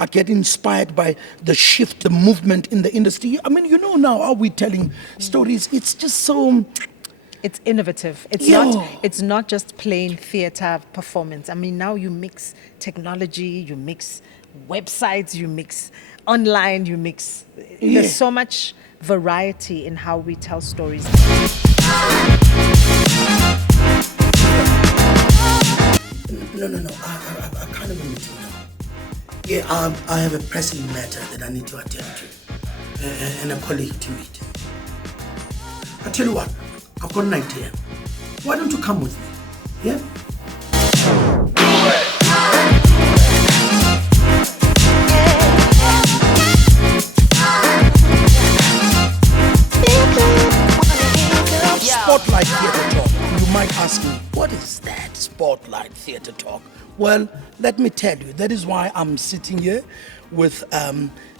I get inspired by the shift, the movement in the industry. I mean, you know now how we're telling stories. It's just so... It's innovative. It's not just plain theater performance. I mean, now you mix technology, you mix websites, you mix online, you mix... There's so much variety in how we tell stories. No. I can't even meet you now. Yeah, I have a pressing matter that I need to attend to, and a colleague to meet. I tell you what, I've got an idea. Why don't you come with me? Yeah? Spotlight Theatre Talk. You might ask me, what is that, Spotlight Theatre Talk? Well, let me tell you, that is why I'm sitting here with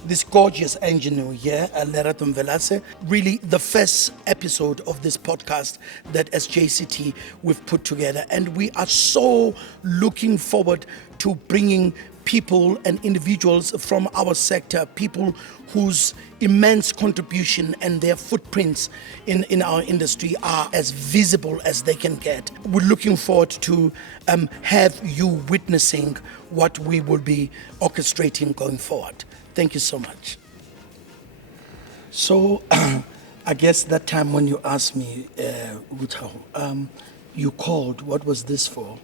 this gorgeous engineer here, Lerato Mvelase. Really, the first episode of this podcast that as JCT we've put together. And we are so looking forward to bringing people and individuals from our sector, people whose immense contribution and their footprints in our industry are as visible as they can get. We're looking forward to have you witnessing what we will be orchestrating going forward. Thank you so much. So, I guess that time when you asked me, Rutao, you called, what was this for?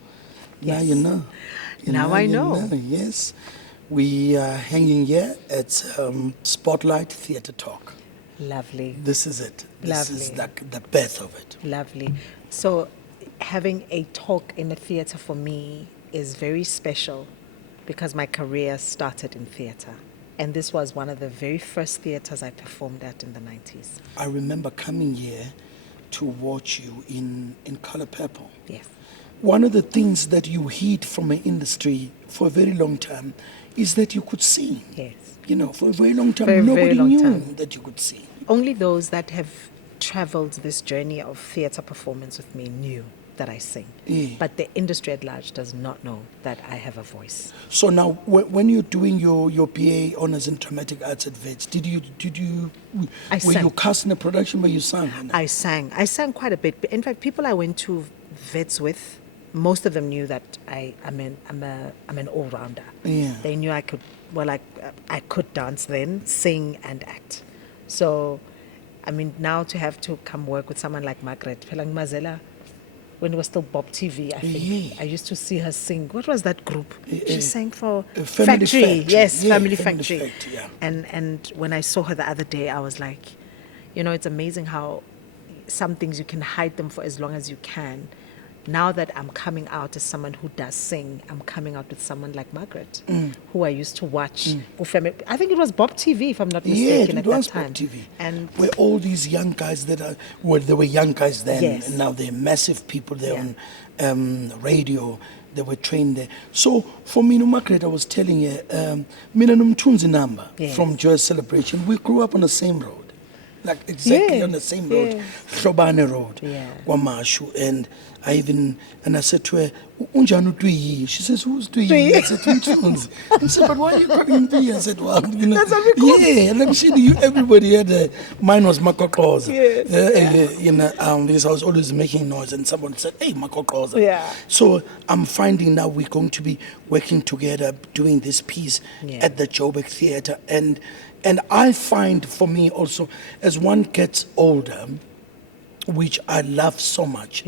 Yes. Now you know. Now I know. Yes. We are hanging here at Spotlight Theatre Talk. Lovely. This is it. This Lovely. is the birth of it. Lovely. So having a talk in a theatre for me is very special because my career started in theatre. And this was one of the very first theatres I performed at in the 90s. I remember coming here to watch you in Colour Purple. Yes. One of the things that you hid from an industry for a very long time is that you could sing. Yes. You know, for a very long time, For a nobody very long knew time. that you could sing. Only those that have traveled this journey of theatre performance with me knew that I sing. Yeah. But the industry at large does not know that I have a voice. So now, when you're doing your BA Honours in Dramatic Arts at Wits, I were sang. you cast in a production where you sang? I sang quite a bit. In fact, people I went to Wits with, most of them knew that I'm an all-rounder. Yeah. They knew I could dance then, sing and act. So, I mean, now to have to come work with someone like Margaret Pelang Mazela, when it was still Bob TV, I think. Yeah. I used to see her sing. What was that group? She sang for Family Factory. Yes, Yeah, Family Family Factory. Factory, yeah. And when I saw her the other day, I was like, it's amazing how some things you can hide them for as long as you can. Now that I'm coming out as someone who does sing, I'm coming out with someone like Margaret, who I used to watch. I think it was Bob TV, if I'm not mistaken, it at was that time. Bob TV. And where all these young guys they were young guys then, Yes. and now they're massive people. They're Yeah. on radio. They were trained there. So for me, Margaret, I was telling you, Mina Numtunzi number Yes. from Joyous Celebration. We grew up on the same road, like exactly Yeah. on the same road, Yeah. Shobane Road, Yeah. Kwamashu. And I said to her, Unjanu Tui. She says, who's Tui? I said, Tuntunzi. I said, but why are you calling him Tui? I said, well, That's what we call yeah, and then everybody had mine was Makokoza. Yes. Because I was always making noise, and someone said, hey, Makokoza. Yeah. So I'm finding now we're going to be working together, doing this piece at the Joburg Theatre. And I find for me also, as one gets older, which I love so much,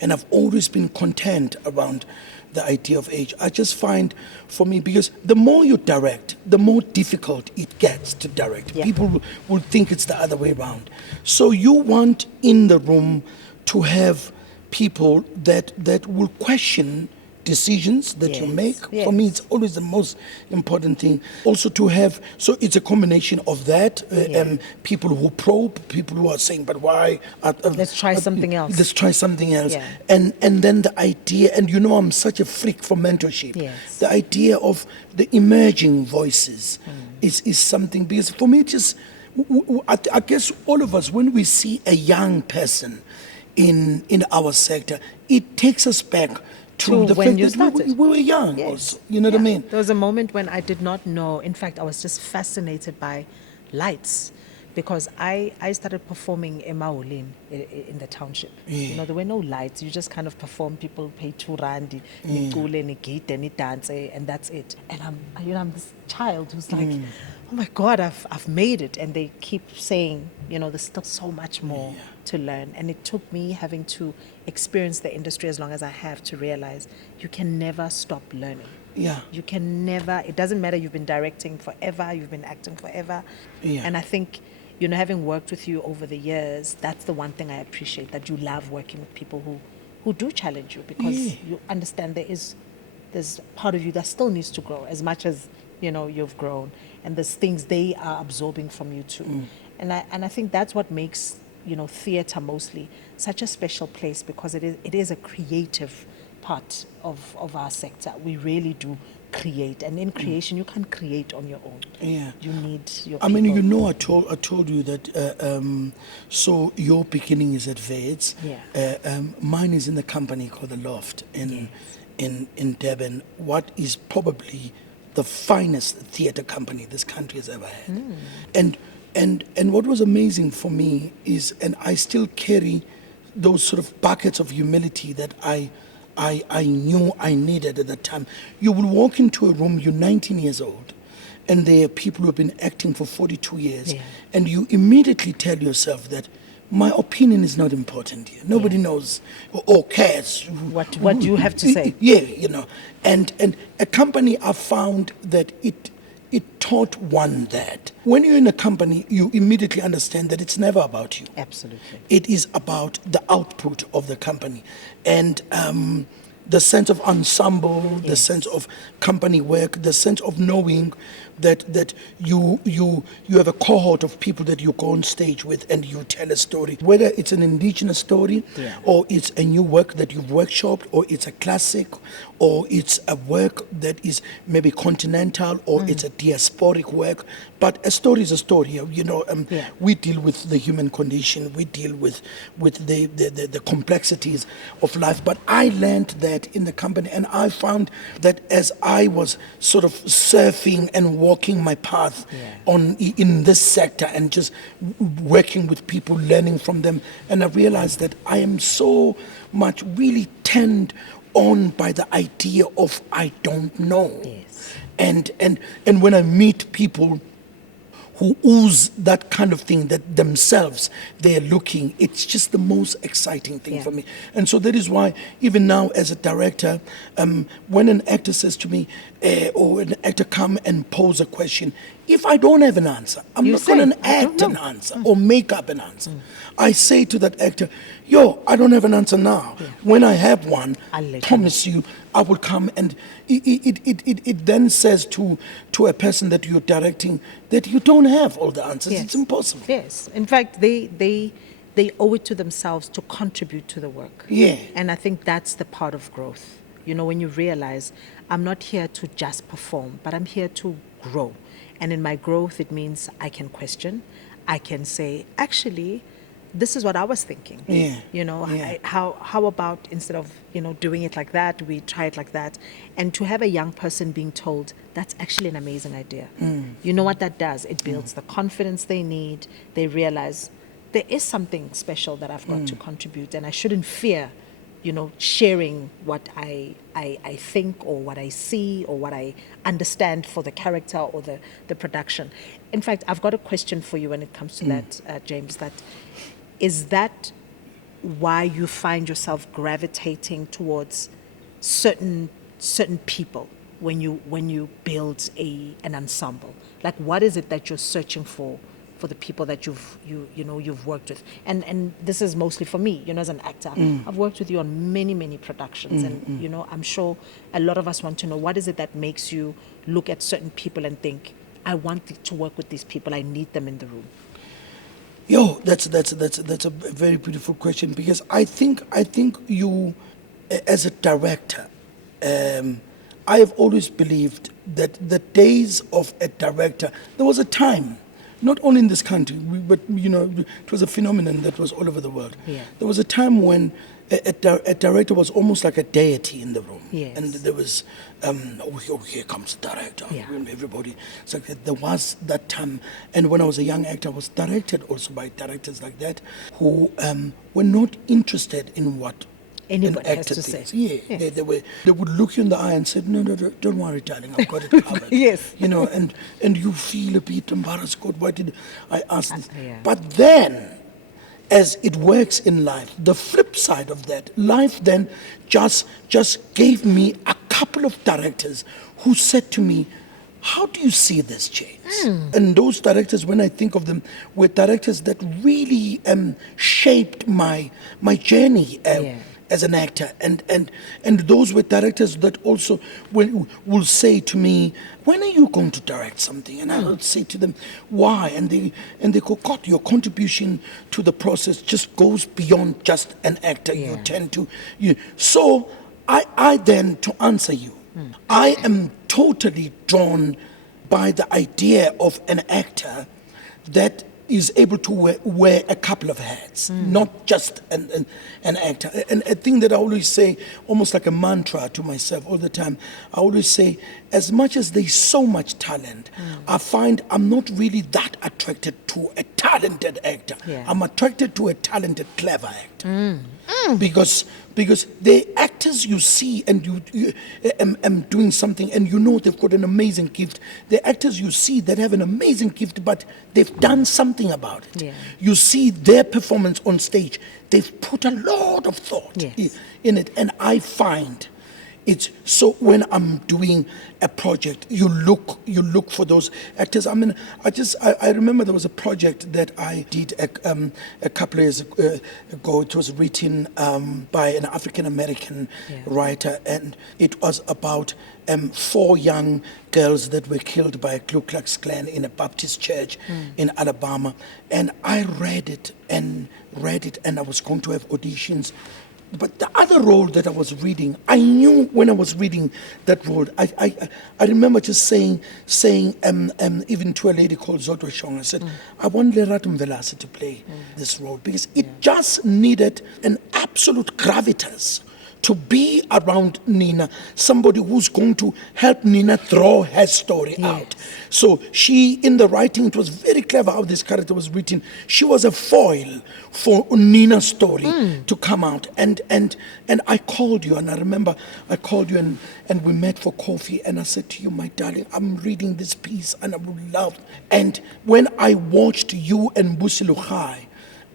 and I've always been content around the idea of age. I just find, for me, because the more you direct, the more difficult it gets to direct. Yeah. People will think it's the other way around. So you want in the room to have people that will question decisions that you Yes, make. yes. For me, it's always the most important thing. Also to have, so it's a combination of that, people who probe, people who are saying, but why? Let's try something else. Let's try something else. Yeah. And then the idea, and I'm such a freak for mentorship. Yes. The idea of the emerging voices is something, because for me, I guess all of us, when we see a young person in our sector, it takes us back to the when fact you that started. we were young Yes. also. You know what I mean? There was a moment when I did not know. In fact, I was just fascinated by lights because I started performing Emaulin in the township. You know, there were no lights. You just kind of perform. People pay 2 rand, nicule, nigite, ni dance, and that's it. And I'm this child who's like, oh my God, I've made it. And they keep saying, there's still so much more to learn. And it took me having to experience the industry as long as I have to realize you can never stop learning. Yeah. You can never, it doesn't matter, you've been directing forever, you've been acting forever. Yeah. And I think, having worked with you over the years, that's the one thing I appreciate, that you love working with people who do challenge you, because you understand there's part of you that still needs to grow as much as, you've grown. And there's things they are absorbing from you too. And I think that's what makes, theatre mostly such a special place, because it is a creative part of our sector. We really do create, and in creation you can't create on your own. You need your people. I mean, I told you that so your beginning is at Veds. Mine is in the company called The Loft in Durban, what is probably the finest theatre company this country has ever had. And what was amazing for me is, and I still carry those sort of buckets of humility that I knew I needed at that time. You will walk into a room, you're 19 years old, and there are people who have been acting for 42 years, and you immediately tell yourself that my opinion is not important here. Nobody knows or cares. What do you have to say? And a company, I found that it taught one that when you're in a company, you immediately understand that it's never about you. Absolutely. It is about the output of the company. And the sense of ensemble, the sense of company work, the sense of knowing that you have a cohort of people that you go on stage with and you tell a story. Whether it's an indigenous story or it's a new work that you've workshopped, or it's a classic, or it's a work that is maybe continental, or it's a diasporic work. But a story is a story. We deal with the human condition. We deal with the complexities of life. But I learned that in the company, and I found that as I was sort of surfing and walking my path in this sector and just working with people, learning from them, and I realized that I am so much really turned on by the idea of I don't know. And when I meet people who ooze that kind of thing, that themselves they're looking, it's just the most exciting thing for me. And so that is why even now as a director, when an actor says to me, or an actor come and pose a question, if I don't have an answer, I'm not going to act an answer or make up an answer. I say to that actor, I don't have an answer now. When I have one, I promise you, I will come. And it then says to a person that you're directing that you don't have all the answers. It's impossible. Yes. In fact, they owe it to themselves to contribute to the work. And I think that's the part of growth. When you realize I'm not here to just perform, but I'm here to grow. And in my growth, it means I can question. I can say, actually, this is what I was thinking. How about instead of doing it like that, we try it like that? And to have a young person being told that's actually an amazing idea. You know what that does? It builds the confidence they need. They realize there is something special that I've got to contribute, and I shouldn't fear sharing what I think, or what I see, or what I understand for the character or the production. In fact, I've got a question for you when it comes to that, James. Is that why you find yourself gravitating towards certain people when you build an ensemble? Like, what is it that you're searching for the people that you've worked with? And this is mostly for me, as an actor. I've worked with you on many productions, and I'm sure a lot of us want to know, what is it that makes you look at certain people and think, I want to work with these people, I need them in the room? That's a very beautiful question, because I think you, as a director, I have always believed that the days of a director, there was a time, not only in this country, but it was a phenomenon that was all over the world. There was a time when a director was almost like a deity in the room. Yes. And there was, here comes the director. Yeah. Everybody. It's like there was that time. And when I was a young actor, I was directed also by directors like that who were not interested in what Anybody an has actor to say. thinks. Yeah, Yes. they would look you in the eye and say, no, don't worry, darling, I've got it covered. Yes. You know, and you feel a bit embarrassed. God, why did I ask this? Yeah. But then, as it works in life, the flip side of that, life then just gave me a couple of directors who said to me, how do you see this, James? And those directors, when I think of them, were directors that really shaped my journey as an actor. And those were directors that also will say to me, when are you going to direct something? And I will say to them, why? And they go, God, your contribution to the process just goes beyond just an actor. Yeah. You tend to, so I then, to answer you, I am totally drawn by the idea of an actor that is able to wear a couple of hats, not just an actor. And a thing that I always say, almost like a mantra to myself all the time, I always say, as much as there's so much talent, I find I'm not really that attracted to a talented actor. Yeah. I'm attracted to a talented, clever actor. Because the actors you see and you doing something and you know they've got an amazing gift. The actors you see that have an amazing gift, but they've done something about it. Yeah. You see their performance on stage. They've put a lot of thought Yes. in it, and I find it's so when I'm doing a project, you look for those actors. I mean, I remember there was a project that I did a couple of years ago. It was written by an African American writer, and it was about 4 young girls that were killed by a Ku Klux Klan in a Baptist church in Alabama. And I read it, and I was going to have auditions. But the other role that I was reading, I knew when I was reading that role, I remember just saying even to a lady called Zodwa Shong, I said, I want Lerato Mvelase to play this role because it just needed an absolute gravitas to be around Nina, somebody who's going to help Nina throw her story out. So she, in the writing, it was very clever how this character was written. She was a foil for Nina's story to come out. And I called you, and I remember I called you and we met for coffee, and I said to you, my darling, I'm reading this piece and I would love. And when I watched you and Busilukhai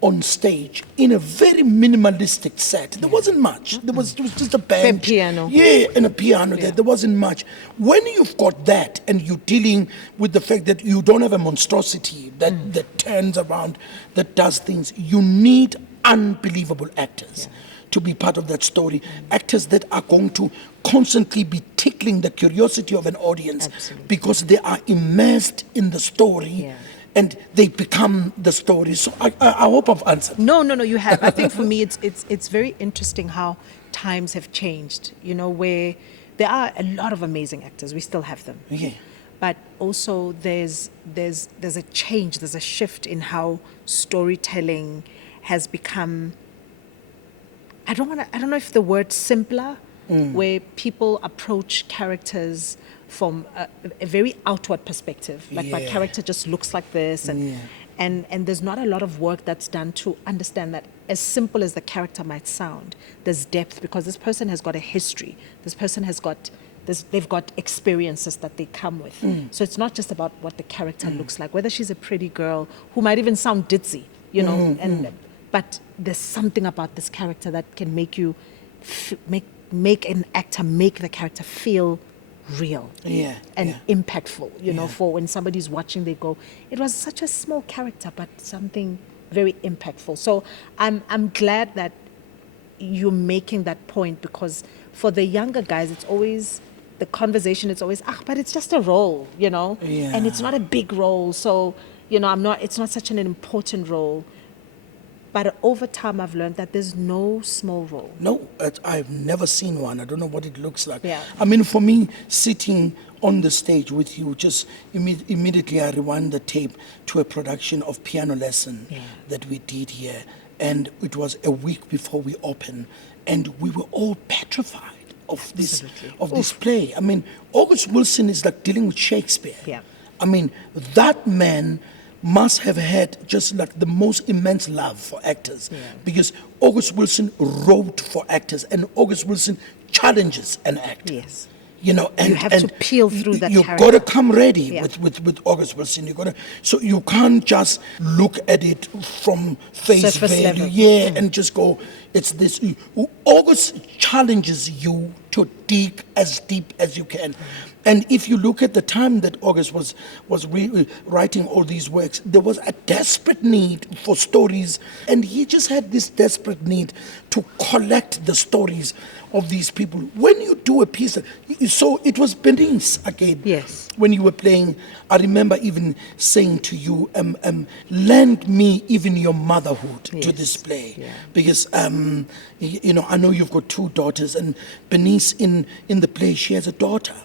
on stage in a very minimalistic set. There wasn't much. It was just a bench. piano. Yeah, and a piano there. There wasn't much. When you've got that and you're dealing with the fact that you don't have a monstrosity that turns around, that does things, you need unbelievable actors to be part of that story. Actors that are going to constantly be tickling the curiosity of an audience because they are immersed in the story. And they become the story. So I hope I've answered. No, you have. I think for me, it's very interesting how times have changed. You know, where there are a lot of amazing actors. We still have them. Yeah. But also there's a change. There's a shift in how storytelling has become. I don't know if the word simpler, where people approach characters from a very outward perspective, like my character just looks like this, and there's not a lot of work that's done to understand that as simple as the character might sound, there's depth because this person has got a history. This person has got they've got experiences that they come with. So it's not just about what the character looks like, whether she's a pretty girl who might even sound ditzy, you know, but there's something about this character that can make you make an actor make the character feel real and impactful, you know, for when somebody's watching, they go, it was such a small character, but something very impactful. So I'm glad that you're making that point, because for the younger guys, it's always, the conversation, it's always, but it's just a role, you know, and it's not a big role. So, you know, it's not such an important role. But over time, I've learned that there's no small role. No, I've never seen one. I don't know what it looks like. Yeah. I mean, for me, sitting on the stage with you, just immediately I rewind the tape to a production of Piano Lesson that we did here. and it was a week before we opened, and we were all petrified of this play. I mean, August Wilson is like dealing with Shakespeare. Yeah. I mean, that man must have had just like the most immense love for actors, because August Wilson wrote for actors, and August Wilson challenges an actor. Yes. You know, and you have to peel through that you've character. got to come ready with August Wilson. You got to, so you can't just look at it from face Surface value, level. and just go, it's this. August challenges you to dig as deep as you can. And if you look at the time that August was writing all these works, there was a desperate need for stories, and he just had this desperate need to collect the stories of these people. When you do a piece, so it was Bernice again. Yes. When you were playing, I remember even saying to you, lend me even your motherhood to this play, because you know, I know you've got 2 daughters, and Bernice in the play, she has a daughter,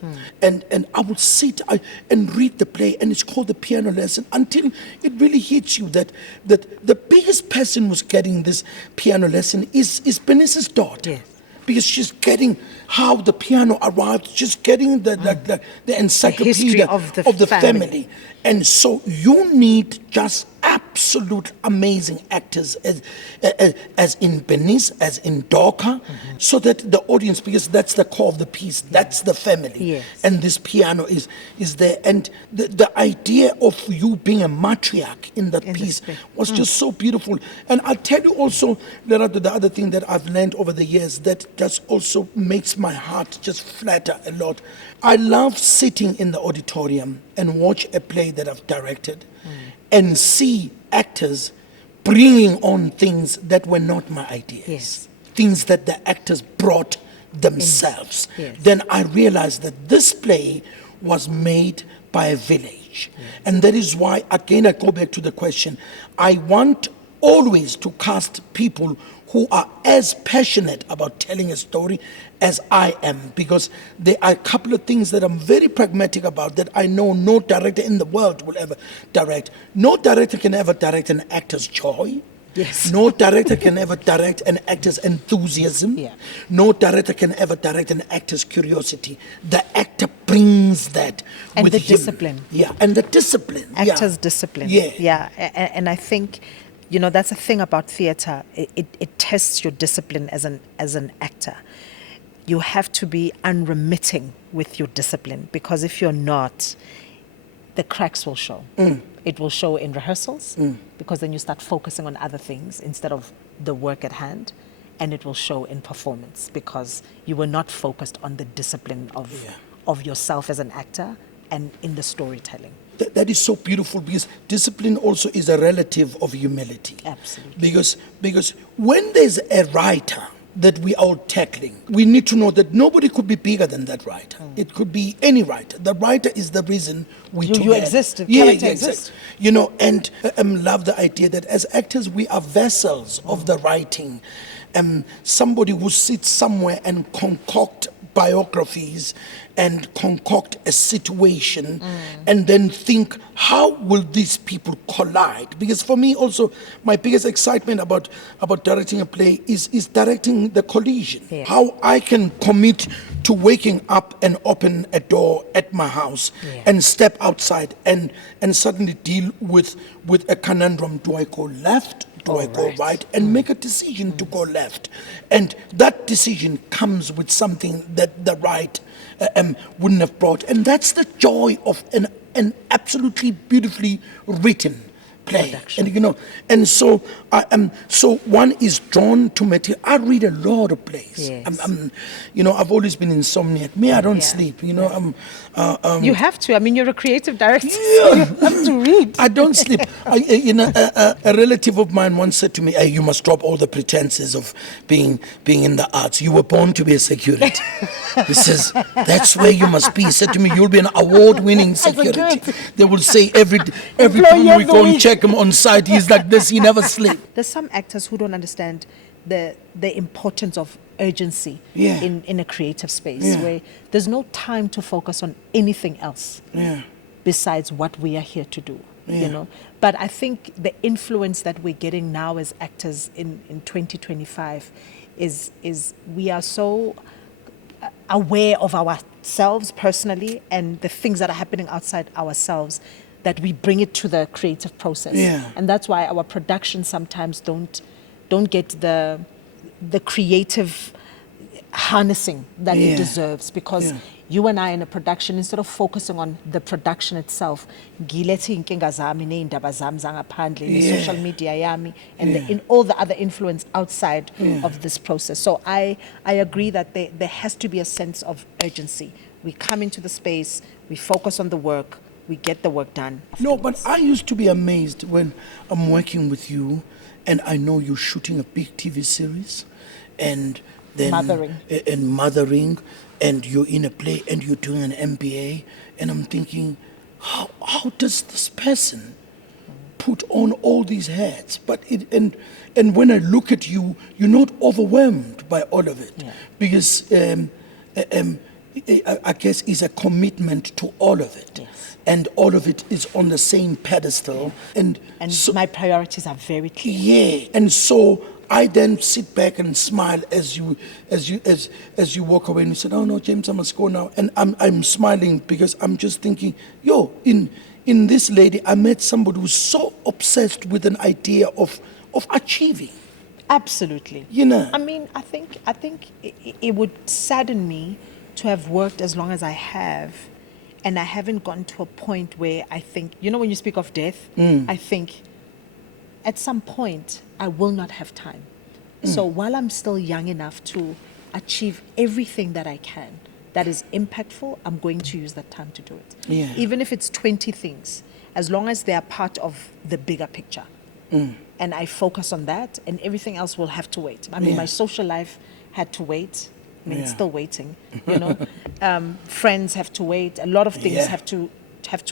and I would sit and read the play, and it's called The Piano Lesson, until it really hits you that the biggest person who's getting this piano lesson is Bernice's daughter. Yes. Because she's getting how the piano arrived, just getting the encyclopedia of the family. family. And so you need just absolute amazing actors as in Bernice, as in Dorka, so that the audience, because that's the core of the piece, that's the family. Yes. And this piano is there. And the idea of you being a matriarch in that piece was just so beautiful. And I'll tell you also, Lerato, the other thing that I've learned over the years that just also makes my heart just flatter a lot. I love sitting in the auditorium and watch a play that I've directed and see actors bringing on things that were not my ideas. Yes. Things that the actors brought themselves. Yes. Then I realized that this play was made by a village. And that is why, again, I go back to the question. I want always to cast people who are as passionate about telling a story as I am, because there are a couple of things that I'm very pragmatic about that I know no director in the world will ever direct. No director can ever direct an actor's joy. Yes. No director can ever direct an actor's enthusiasm. Yeah. No director can ever direct an actor's curiosity. The actor brings that And with the him. discipline. Yeah, and the discipline. Actor's discipline. Yeah. Yeah. And I think, you know, that's the thing about theatre. It tests your discipline as an actor. You have to be unremitting with your discipline, because if you're not, the cracks will show. It will show in rehearsals, because then you start focusing on other things instead of the work at hand, and it will show in performance because you were not focused on the discipline of yourself as an actor and in the storytelling. That is so beautiful, because discipline also is a relative of humility. Absolutely. Because when there's a writer that we are tackling, we need to know that nobody could be bigger than that writer. It could be any writer. The writer is the reason you exist. Character exists. You know, and love the idea that as actors we are vessels of the writing. Somebody who sits somewhere and concoct biographies and concoct a situation and then think, how will these people collide? Because for me also, my biggest excitement about directing a play is directing the collision. Yeah. How I can commit to waking up and open a door at my house and step outside and suddenly deal with a conundrum. Do I go left? Do I go right? And make a decision to go left. And that decision comes with something that the right wouldn't have brought. And that's the joy of an absolutely beautifully written play. Production. And you know, and so so one is drawn to material. I read a lot of plays. Yes. You know, I've always been insomniac. Me, I don't sleep. You know, you have to. I mean, you're a creative director. So you have to read. I don't sleep. You know, a relative of mine once said to me, "Hey, you must drop all the pretenses of being in the arts. You were born to be a security." He says, "That's where you must be." He said to me, "You'll be an award-winning security." They will say every time we go and check him on site, he's like this. He never sleeps. There's some actors who don't understand the importance of urgency Yeah. in a creative space, Yeah. where there's no time to focus on anything else Yeah. besides what we are here to do. you know. But I think the influence that we're getting now as actors in 2025 is we are so aware of ourselves personally and the things that are happening outside ourselves that we bring it to the creative process. Yeah. And that's why our productions sometimes don't get the creative harnessing that it deserves, because you and I in a production, instead of focusing on the production itself, ngilethe inkinga zami neindaba zami zangaphandle, social media yami, and in all the other influence outside of this process. So I agree that there has to be a sense of urgency. We come into the space, we focus on the work, we get the work done. No, but I used to be amazed when I'm working with you and I know you're shooting a big TV series and then mothering, and you're in a play and you're doing an MBA, and I'm thinking, how does this person put on all these hats? But and when I look at you, you're not overwhelmed by all of it, because I guess it's a commitment to all of it. And all of it is on the same pedestal. And so, my priorities are very clear. Yeah. And so I then sit back and smile as you walk away, and you said, "Oh no, James, I must go now." And I'm smiling because I'm just thinking, in this lady, I met somebody who's so obsessed with an idea of achieving. Absolutely. You know. I mean, I think it would sadden me to have worked as long as I have, and I haven't gotten to a point where I think, when you speak of death, I think at some point I will not have time. So while I'm still young enough to achieve everything that I can that is impactful, I'm going to use that time to do it. Yeah. Even if it's 20 things, as long as they are part of the bigger picture. And I focus on that, and everything else will have to wait. I mean, my social life had to wait. I mean, it's still waiting, friends have to wait. A lot of things have to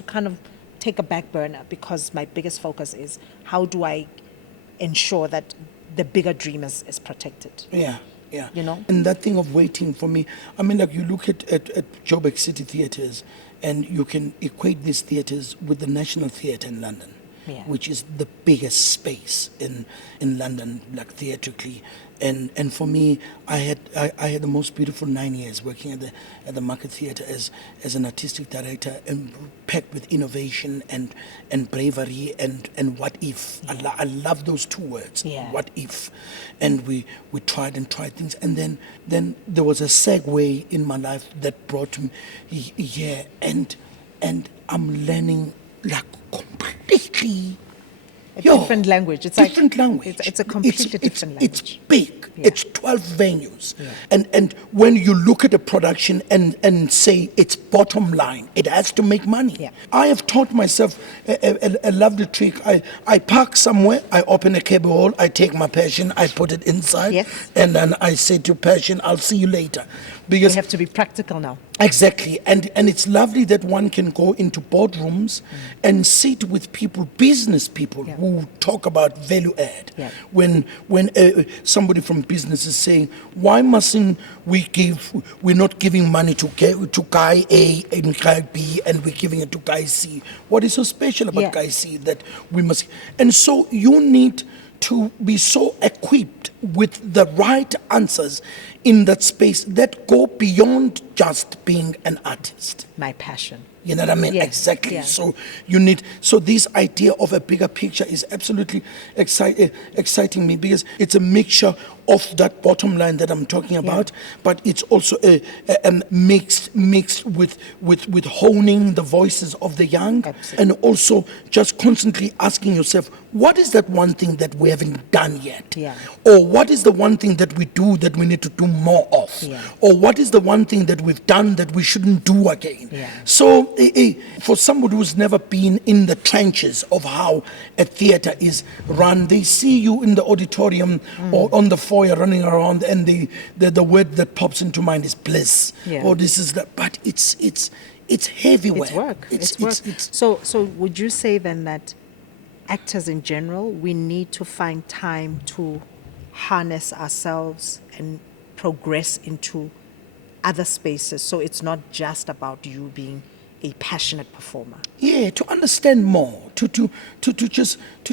kind of take a back burner, because my biggest focus is how do I ensure that the bigger dream is protected. Yeah. And that thing of waiting for me, I mean, like you look at Joburg City Theatres, and you can equate these theatres with the National Theatre in London, which is the biggest space in London, like theatrically. And for me, I had the most beautiful 9 years working at the Market Theatre as an artistic director, and packed with innovation and bravery and what if. I love those two words. What if? And we tried things, and then there was a segue in my life that brought me here, and I'm learning like completely. Different language. It's different like, language. It's a completely different language. It's big. It's 12 venues. And when you look at the production and say it's bottom line, it has to make money. I have taught myself a lovely trick. I park somewhere, I open a cable hole, I take my passion, I put it inside, and then I say to passion, I'll see you later. Because we have to be practical now. Exactly. And it's lovely that one can go into boardrooms and sit with people, business people, who talk about value add. When somebody from business is saying, why mustn't we're not giving money to guy A and guy B, and we're giving it to guy C? What is so special about guy C that we must? And so you need to be so equipped with the right answers in that space that go beyond just being an artist. My passion. You know what I mean? Exactly. So this idea of a bigger picture is absolutely exciting me, because it's a mixture of that bottom line that I'm talking about, but it's also a mixed with honing the voices of the young. And also just constantly asking yourself, what is that one thing that we haven't done yet? Or what is the one thing that we do that we need to do more of? Or what is the one thing that we've done that we shouldn't do again? So for somebody who's never been in the trenches of how a theater is run, they see you in the auditorium or on the foyer running around, and the word that pops into mind is bliss, or this is that. But it's heavy work. It's work. So would you say then that actors in general, we need to find time to harness ourselves and progress into other spaces, so it's not just about you being a passionate performer? To understand more, to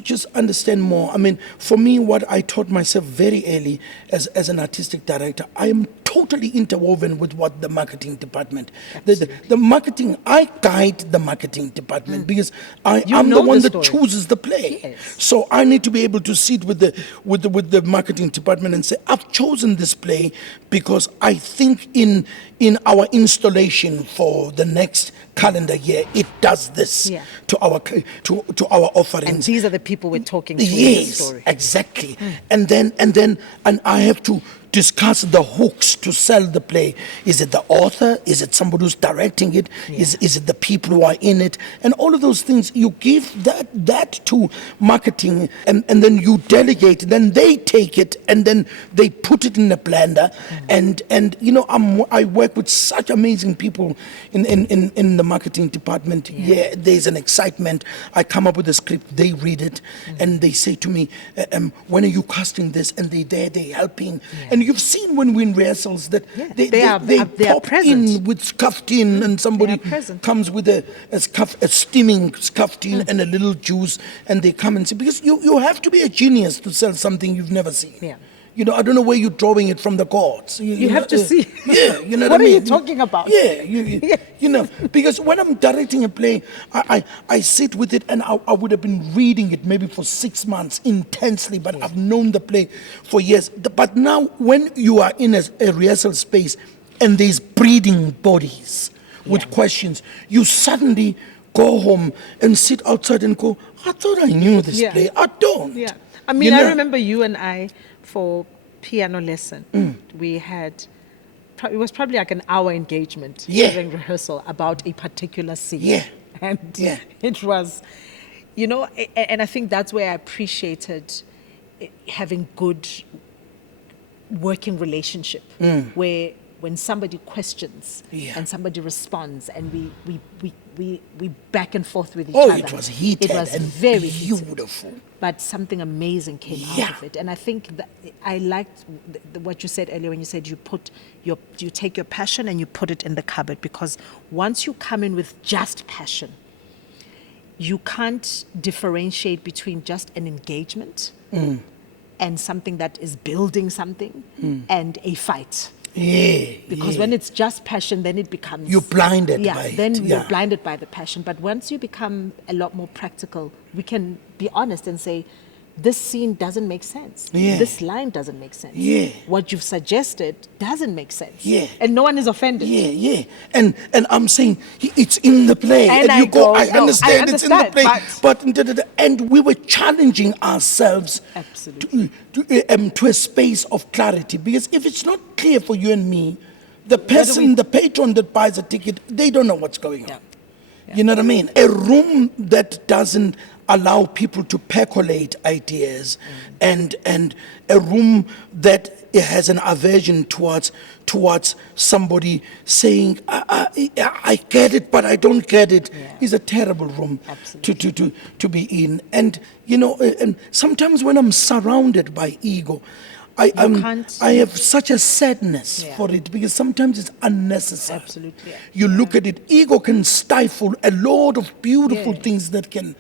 just understand more. I mean, for me, what I taught myself very early as an artistic director, I am totally interwoven with what the marketing department, the marketing, I guide the marketing department because I'm the one that chooses the play. Yes. So I need to be able to sit with the marketing department and say, I've chosen this play because I think in our installation for the next calendar year, it does this to our offerings. And these are the people we're talking to in the Yes, story. exactly. And then I have to discuss the hooks to sell the play. Is it the author? Is it somebody who's directing it? Is it the people who are in it? And all of those things, you give that to marketing, and then you delegate. Then they take it and then they put it in a blender. And I work with such amazing people in the marketing department. Yeah, there's an excitement. I come up with a script, they read it, and they say to me, when are you casting this? And they're helping. And you've seen when we in rehearsals that they pop in with scuffed in, and somebody comes with a steaming scuffed in and a little juice, and they come and say, because you have to be a genius to sell something you've never seen. Yeah. I don't know where you're drawing it from the gods. You have to see. Yeah, you know what I mean? are you talking about? Yeah, because when I'm directing a play, I sit with it, and I would have been reading it maybe for 6 months intensely, but I've known the play for years. But now when you are in a rehearsal space and there's breathing bodies with questions, you suddenly go home and sit outside and go, I thought I knew this play. I don't. Yeah. I mean, I remember you and I, for piano lesson, we had, it was probably like an hour engagement during rehearsal about a particular scene. Yeah. And it was, and I think that's where I appreciated having good working relationship, where when somebody questions and somebody responds, and we back and forth with each other. Oh, it was heated. It was and very beautiful. Heated, but something amazing came out of it. And I think that I liked what you said earlier when you said you take your passion and you put it in the cupboard, because once you come in with just passion, you can't differentiate between just an engagement and something that is building something and a fight. Yeah. Because when it's just passion, then it becomes... You're blinded by it. Then you're blinded by the passion. But once you become a lot more practical, we can be honest and say, this scene doesn't make sense. Yeah. This line doesn't make sense. Yeah. What you've suggested doesn't make sense. Yeah. And no one is offended. Yeah. And I'm saying, it's in the play. And you go, I no, understand it's in the play. But and we were challenging ourselves absolutely to a space of clarity. Because if it's not clear for you and me, the patron that buys a ticket, they don't know what's going on. Yeah. You know what I mean? A room that doesn't allow people to percolate ideas, and a room that has an aversion towards somebody saying, I get it, but I don't get it, is a terrible room to be in. And and sometimes when I'm surrounded by ego, I have such a sadness for it, because sometimes it's unnecessary. Absolutely. Yeah. You look at it, ego can stifle a lot of beautiful things that can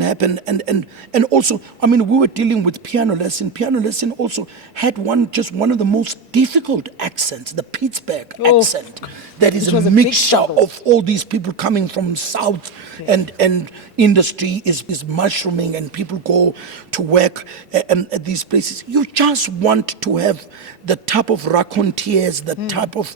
happen. And also, I mean, we were dealing with piano lesson. Piano lesson also had one of the most difficult accents, the Pittsburgh accent. That is a mixture of all these people coming from South, and industry is mushrooming, and people go to work at these places. You just want to have the type of raconteurs, the type of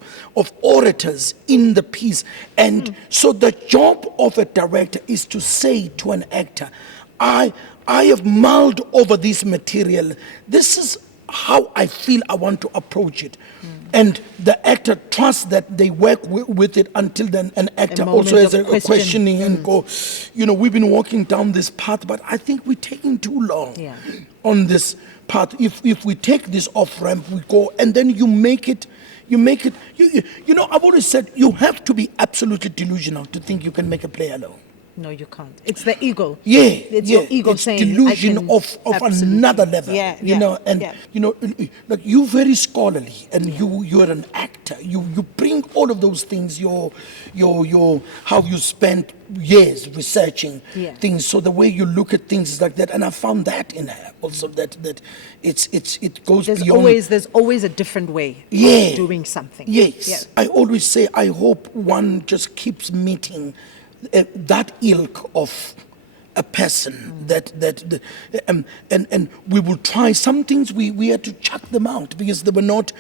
orators in the piece. And so the job of a director is to say to an actor, I have mulled over this material. This is how I feel I want to approach it. And the actor trusts that they work with it until then. An actor also has a questioning and go, we've been walking down this path, but I think we're taking too long on this path. If we take this off ramp, we go, and then you make it, I've always said you have to be absolutely delusional to think you can make a play alone. No, you can't. It's the ego. Yeah, It's your ego it's saying, delusion I can, of absolutely. another level. Yeah, you know, and yeah. you know, like you're very scholarly, and you're an actor. You bring all of those things. Your how you spent years researching things. So the way you look at things is like that, and I found that in her also. That it goes beyond. There's always a different way of doing something. Yes, Yeah. I always say I hope one just keeps meeting that ilk of a person and we will try some things. We had to chuck them out because they were not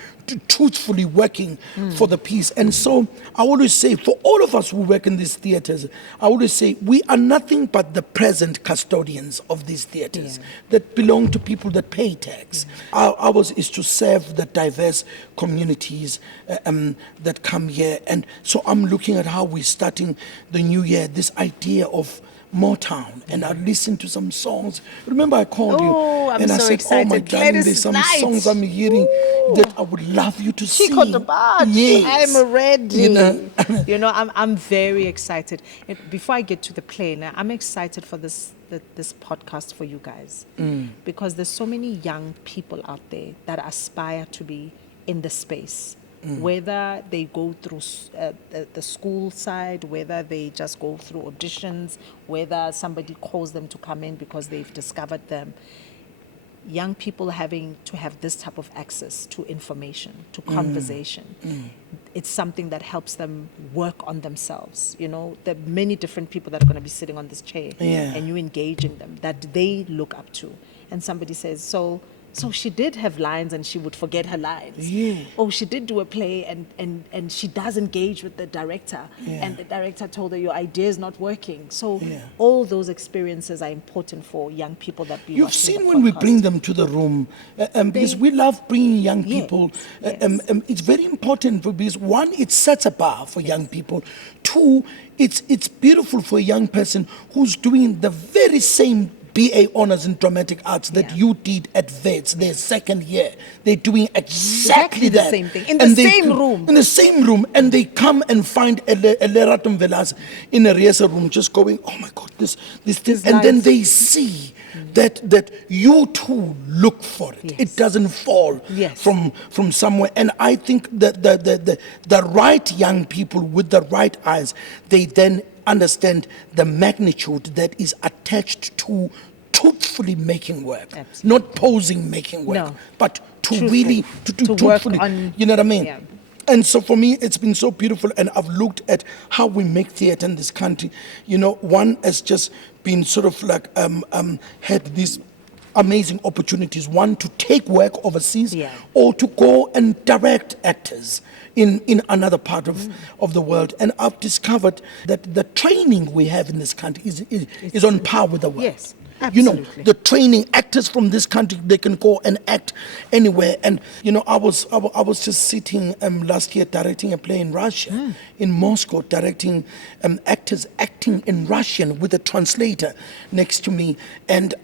truthfully working for the piece. And so I always say, for all of us who work in these theaters, I always say we are nothing but the present custodians of these theaters that belong to people that pay tax. Ours is to serve the diverse communities that come here. And so I'm looking at how we're starting the new year, this idea of Motown, and I listened to some songs. Remember, I called you I'm and I so said, excited. "Oh my darling, there's some songs I'm hearing that I would love you to sing." Yes, I'm ready. You know, I'm very excited. And before I get to the play, now I'm excited for this podcast for you guys because there's so many young people out there that aspire to be in the space. Whether they go through the school side, whether they just go through auditions, whether somebody calls them to come in because they've discovered them. Young people having to have this type of access to information, to conversation. It's something that helps them work on themselves. You know, there are many different people that are going to be sitting on this chair and you engaging them that they look up to. And somebody says, so she did have lines and she would forget her lines. Oh, she did do a play and she does engage with the director. And the director told her, your idea is not working. So all those experiences are important for young people that be You've seen when we bring them to the room, because we love bringing young people. It's very important because one, it sets a bar for young people. Two, it's beautiful for a young person who's doing the very same BA honors in dramatic arts that you did at VETS, their second year. They're doing exactly the that. same thing in the same room. In the same room, and they come and find a Lerato Mvelase in a rehearsal room, just going, "Oh my God, this thing," and then they see that you too look for it. It doesn't fall from somewhere. And I think that the right young people with the right eyes, they then understand the magnitude that is attached to truthfully making work. Not posing making work, but to really to truthfully work on, you know what I mean? And so for me, it's been so beautiful, and I've looked at how we make theater in this country. You know, one has just been sort of like had these amazing opportunities, one to take work overseas or to go and direct actors in another part of the world. And I've discovered that the training we have in this country is on par with the world. Yes, absolutely. You know, the training, actors from this country, they can go and act anywhere. And you know, I was just sitting last year directing a play in Russia, in Moscow, directing actors acting in Russian with a translator next to me. And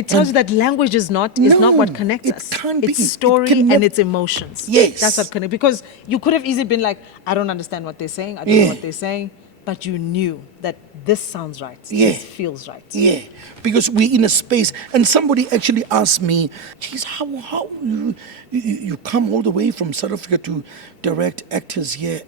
it tells you that language is not what connects us. It's story and it's emotions. Yes. That's what connects. Because you could have easily been like, I don't understand what they're saying. I don't know what they're saying. But you knew that this sounds right. This feels right. Yeah, because we're in a space, and somebody actually asked me, geez, how you come all the way from South Africa to direct actors here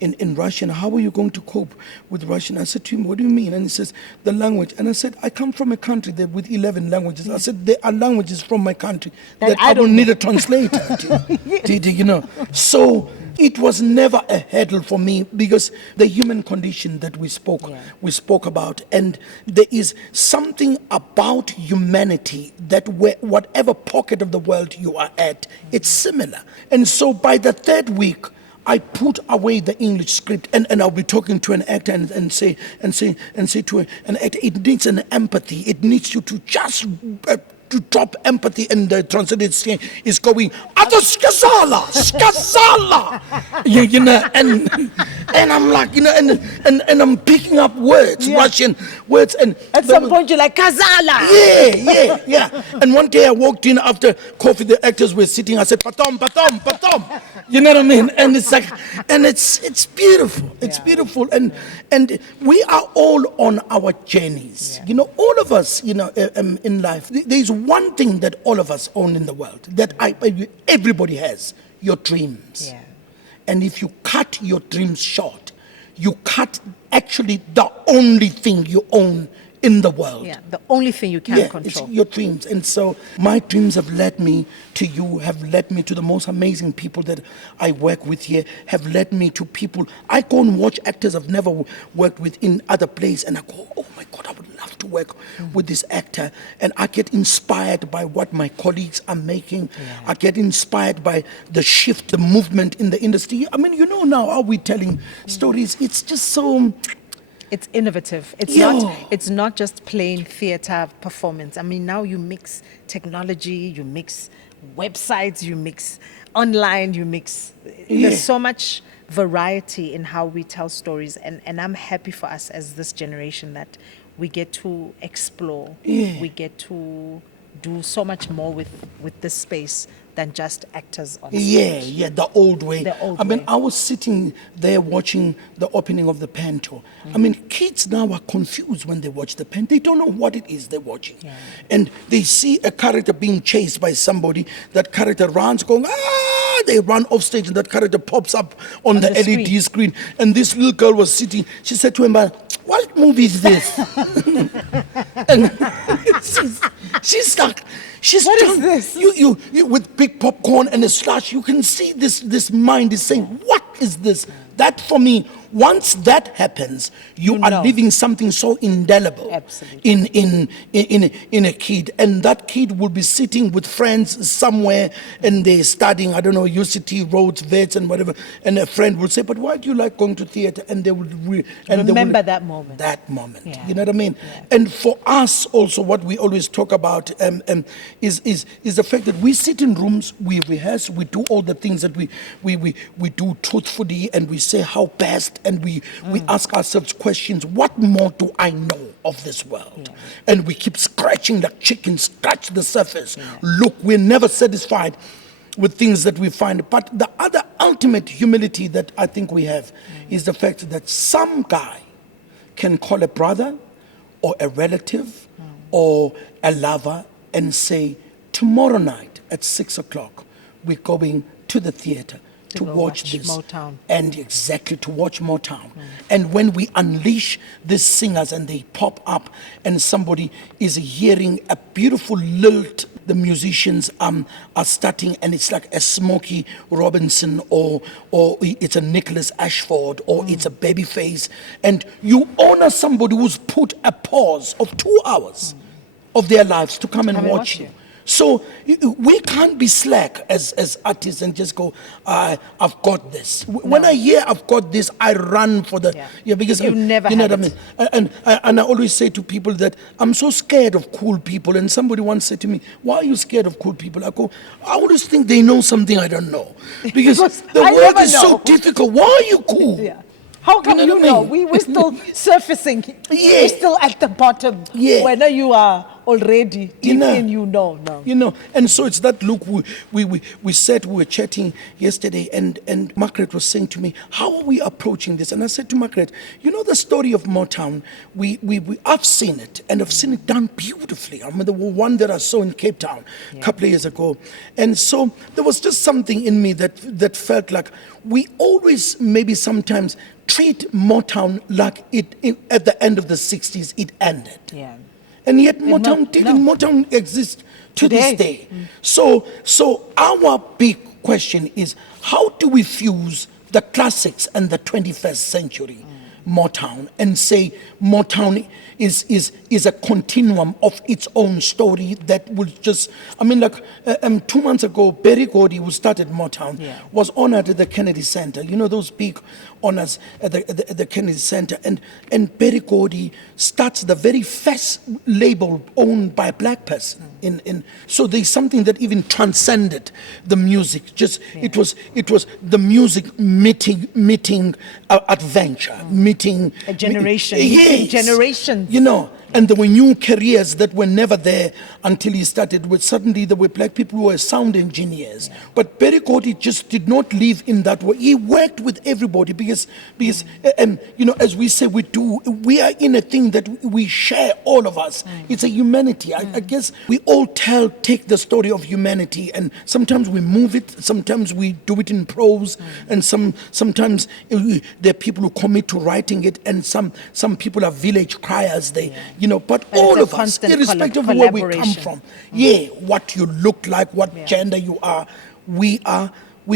in Russian. How are you going to cope with Russian? I said to him, what do you mean? And he says, the language. And I said, I come from a country that with 11 languages. I said, there are languages from my country that I don't need a translator to, you know. So it was never a hurdle for me because the human condition that we spoke about, and there is something about humanity that whatever pocket of the world you are at, it's similar. And so by the third week, I put away the English script and I'll be talking to an actor and say to an actor, it needs an empathy. It needs you to just to drop empathy, and the translated is going, Skazala, Skazala. You know, and I'm like, you know, and I'm picking up words, Russian words, and at some point you're like, Kazala. Yeah. And one day I walked in after coffee, the actors were sitting, I said, Patom. You know what I mean? And it's like, and it's beautiful. It's beautiful. And we are all on our journeys. Yeah. You know, all of us, you know, in life, there's one thing that all of us own in the world that everybody has: your dreams. Yeah. And if you cut your dreams short, you cut actually the only thing you own in the world. Yeah, the only thing you can control. It's your dreams. And so my dreams have led me to you, have led me to the most amazing people that I work with here, have led me to people. I go and watch actors I've never worked with in other places, and I go, oh my God, I would love to work with this actor. And I get inspired by what my colleagues are making. Yeah. I get inspired by the shift, the movement in the industry. I mean, you know now how we're telling stories. It's just so... It's innovative. It's not just plain theater performance. I mean, now you mix technology, you mix websites, you mix online, you mix... There's so much variety in how we tell stories. And I'm happy for us as this generation that we get to explore. We get to do so much more with this space than just actors on stage. The old way. I mean, I was sitting there watching the opening of the Panto. I mean, kids now are confused when they watch the Panto. They don't know what it is they're watching. Yeah. And they see a character being chased by somebody. That character runs, going, ah! They run off stage, and that character pops up on the LED screen. And this little girl was sitting. She said to him, what movie is this? And she's like... What is this? You with big popcorn and a slush, you can see this mind is saying, what is this? That for me, once that happens, you are leaving something so indelible in a kid. And that kid will be sitting with friends somewhere and they're studying, I don't know, UCT, roads, vets and whatever. And a friend will say, but why do you like going to theater? And they would remember that moment. That moment. Yeah. You know what I mean? Yeah. And for us also, what we always talk about is the fact that we sit in rooms, we rehearse, we do all the things that we do truthfully, and we say how best, and we ask ourselves questions, what more do I know of this world? Yeah. And we keep scratching like chickens, scratch the surface. Yeah. Look, we're never satisfied with things that we find. But the other ultimate humility that I think we have is the fact that some guy can call a brother or a relative or a lover and say, tomorrow night at 6 o'clock, we're going to the theater to watch this. Motown. And exactly, to watch Motown. And when we unleash these singers and they pop up and somebody is hearing a beautiful lilt, the musicians are starting, and it's like a Smokey Robinson or it's a Nicholas Ashford or it's a Babyface, and you honor somebody who's put a pause of 2 hours of their lives to come and watch you. So we can't be slack as artists and just go, I've got this. When I hear I've got this, I run for the... because you never know have what I mean? And I always say to people that I'm so scared of cool people. And somebody once said to me, why are you scared of cool people? I go, I always think they know something I don't know. Because the world is so difficult. Why are you cool? Yeah. How come you know? We're still surfacing. We're still at the bottom. Whether you are already deep in, no. And so it's that look. We said, we were chatting yesterday, and Margaret was saying to me, how are we approaching this? And I said to Margaret, you know the story of Motown, I've seen it, and I've seen it done beautifully. I mean, the one that I saw in Cape Town a couple of years ago. And so there was just something in me that felt like we always maybe sometimes treat Motown like at the end of the 60s, it ended. Yeah. And yet Motown exists to this day. So our big question is, how do we fuse the classics and the 21st century Motown and say Motown is a continuum of its own story that will just... I mean, like 2 months ago, Berry Gordy, who started Motown, was honored at the Kennedy Center. You know, those big honors at the Kennedy Center. And Berry Gordy starts the very first label owned by a black person. So there's something that even transcended the music. Just it was the music meeting adventure, meeting a generation, yes, generations. And there were new careers that were never there until he started with. Suddenly there were black people who were sound engineers. Yeah. But Perry Cody just did not live in that way. He worked with everybody because as we say we are in a thing that we share, all of us. It's a humanity. I guess we all take the story of humanity, and sometimes we move it, sometimes we do it in prose, and sometimes there are people who commit to writing it, and some people are village criers. But all of us, irrespective of where we come from, what you look like, what gender you are, we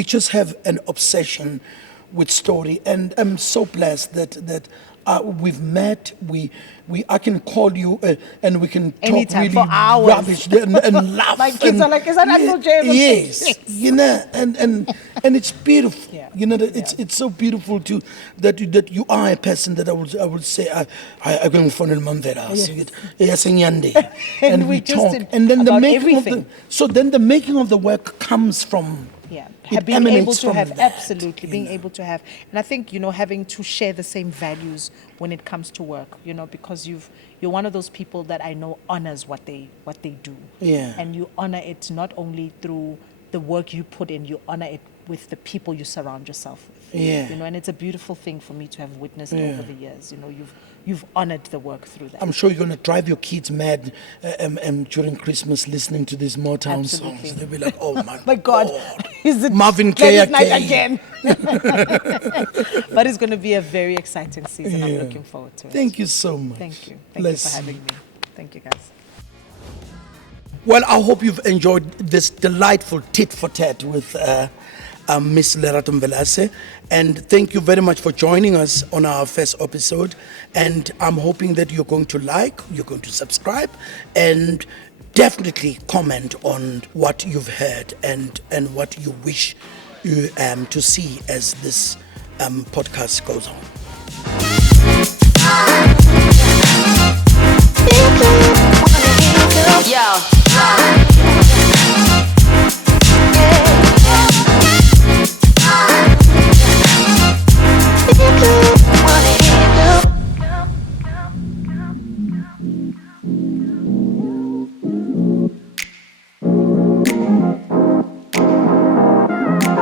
just have an obsession with story. And I'm so blessed that we've met. I can call you and we can talk anytime, really for hours. rubbish and laugh. My kids are like, is that Uncle James? Yes, and it's beautiful. It's so beautiful that you are a person that I would say I go for Mvelase. Yes, and we talk, and then the making everything. the making of the work comes from. Being able to have, absolutely, being able to have, and I think, having to share the same values when it comes to work, because you're one of those people that I know honors what they do. Yeah. And you honor it not only through the work you put in, you honor it with the people you surround yourself with. Yeah. And it's a beautiful thing for me to have witnessed over the years. You've honored the work through that. I'm sure you're going to drive your kids mad during Christmas listening to these Motown songs. They'll be like, oh my God. Is it Marvin Gaye again? But it's going to be a very exciting season. I'm looking forward to it. Thank you so much. Thank you. Thank you for having me. Thank you, guys. Well, I hope you've enjoyed this delightful tit-for-tat with Miss Lerato Mvelase. And thank you very much for joining us on our first episode. And I'm hoping that you're going to you're going to subscribe, and definitely comment on what you've heard and what you wish to see as this podcast goes on. Yo.